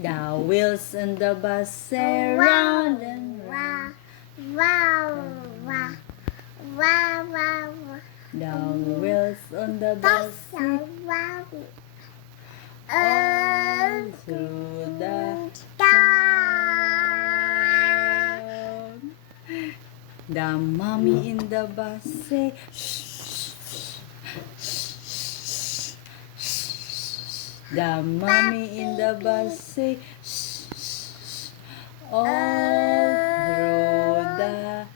The wheels on the bus say round and round. The wheels on the bus say all through the town. The mommy in the bus say shh, shh, shh. The mommy in the bus say shh, shh, all through the.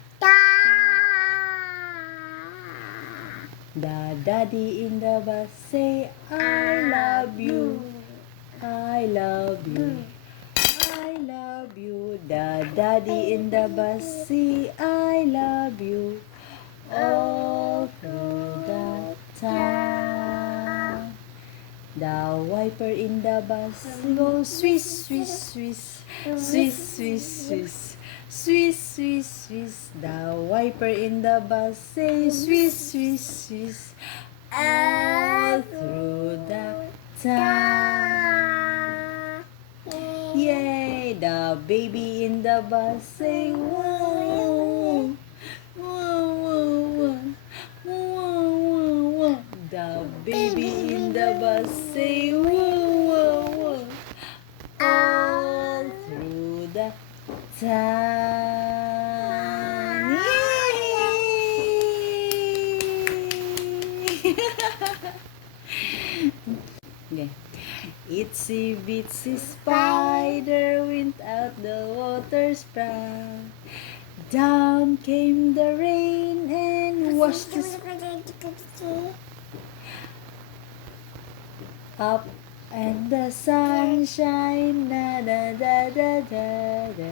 The daddy in the bus say I love you, I love you, I love you. The daddy in the bus say I love you, all through the town. The wiper in the bus goes swish, swish, swish, swish, swish, swish, swish, swish, swish. The wiper in the bus says swish, swish, swish, all through the town. Yay! The baby in the bus say whoa, whoa, whoa, whoa, whoa, whoa. The baby in the bus say whoa, whoa, whoa, all through the town. Yay! Okay. Itsy bitsy spider went out the water spout. Down came the rain and washed the up and the sunshine, da da da da da da.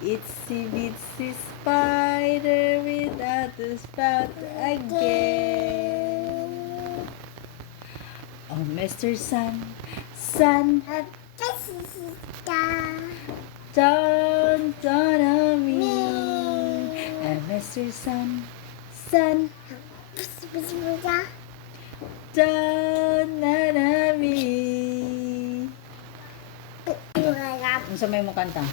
Itsy bitsy spider without the spout again. Oh, Mr. Sun, Sun, turn on me. And Mr. Sun, Sun, turn on me. Ano sa may mo kanta?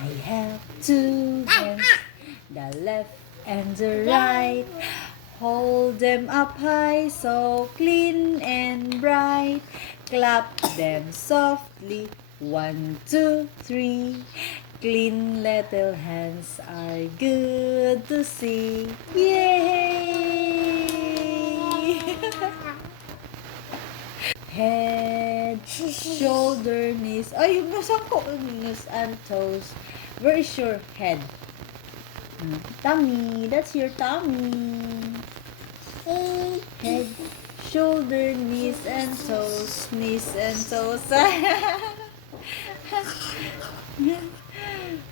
I have two hands, the left and the right. Hold them up high, so clean and bright. Clap them softly, 1, 2, 3. Clean little hands are good to see. Yay! Head, shoulder, knees. Ay, nasaan ko? Knees and toes. Where is your head? Tummy. That's your tummy. Head, shoulder, knees and toes. Knees and toes.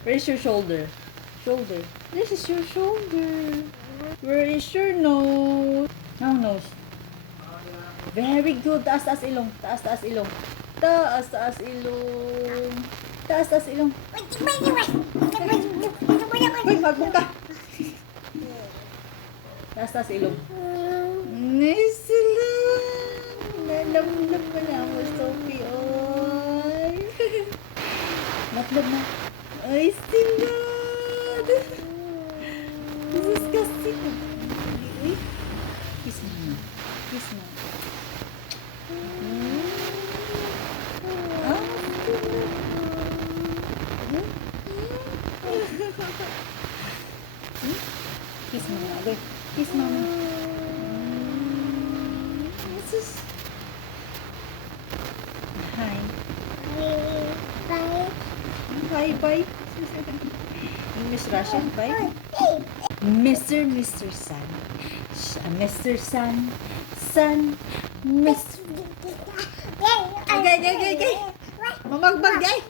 Where is your shoulder? Shoulder. This is your shoulder. Where is your nose? No, nose. Very good. Taas, taas ilong. Taas, taas ilong. Taas, taas ilong. Taas, taas ilong. Uy, magbong ka. Taas, taas ilong. Nice lang. Nalamlam ka na mo, Sophie. Oy. Matlab na. Ay, sila. This is kasi. Uy. Kiss mo. Kiss mo. Kiss mama. Agoy. Kiss mama. Hi. Bye bye. English Russian bye. Mr. Sun. Mr. Sun. Sun. Mr. Gay. Mamagbag gay.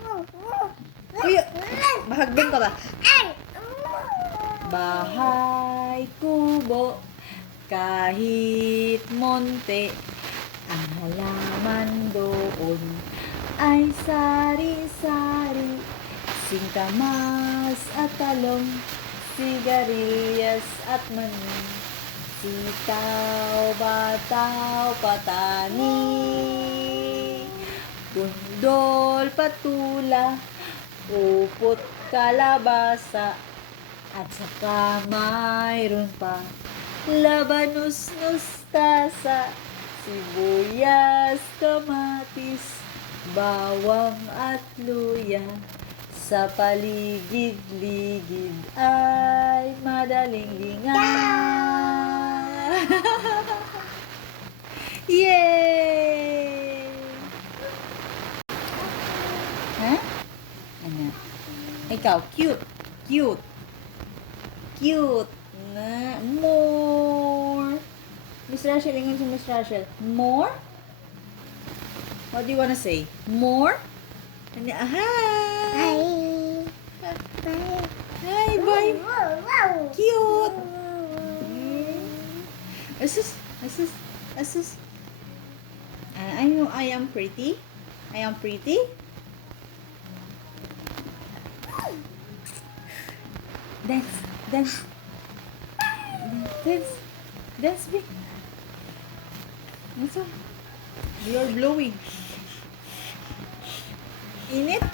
Uy, mahagbang ka ba? Bahay kubo, kahit monte, ang halaman doon ay sari-sari, singkamas at talong, sigarilyas at mani, sitaw, bataw, patani, bundol, Santol, patula, upot, kalabasa, at saka mayroon pa labanos, mustasa, sibuyas, kamatis, bawang at luya. Sa paligid-ligid ay madaling lingaw. Yay! Ha? Ano? Ikaw, cute. Cute. Cute. Na. More. Miss Rachel, ingon si Miss Rachel. More? What do you wanna say? More? Ano? Hi! Hi, bye! Cute! Asus, asus, asus. I know I am pretty. I am pretty. Dance, dance. Dance, dance, big. What's up? You're blowing. Init?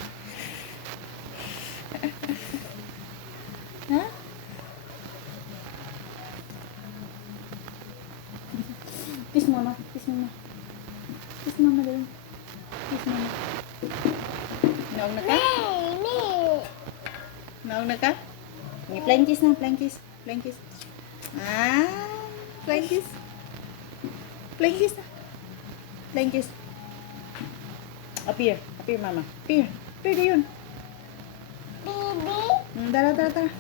Ha? Kiss mama, kiss mama. Kiss mama din. Kiss mama. Naog na ka? Naog na ka? May flying kiss na, flying kiss. Flying kiss. Flying kiss. Flying kiss na. Flying kiss. Appear. Appear, mama. Appear. Appear na yun. Baby. Tara, tara, tara.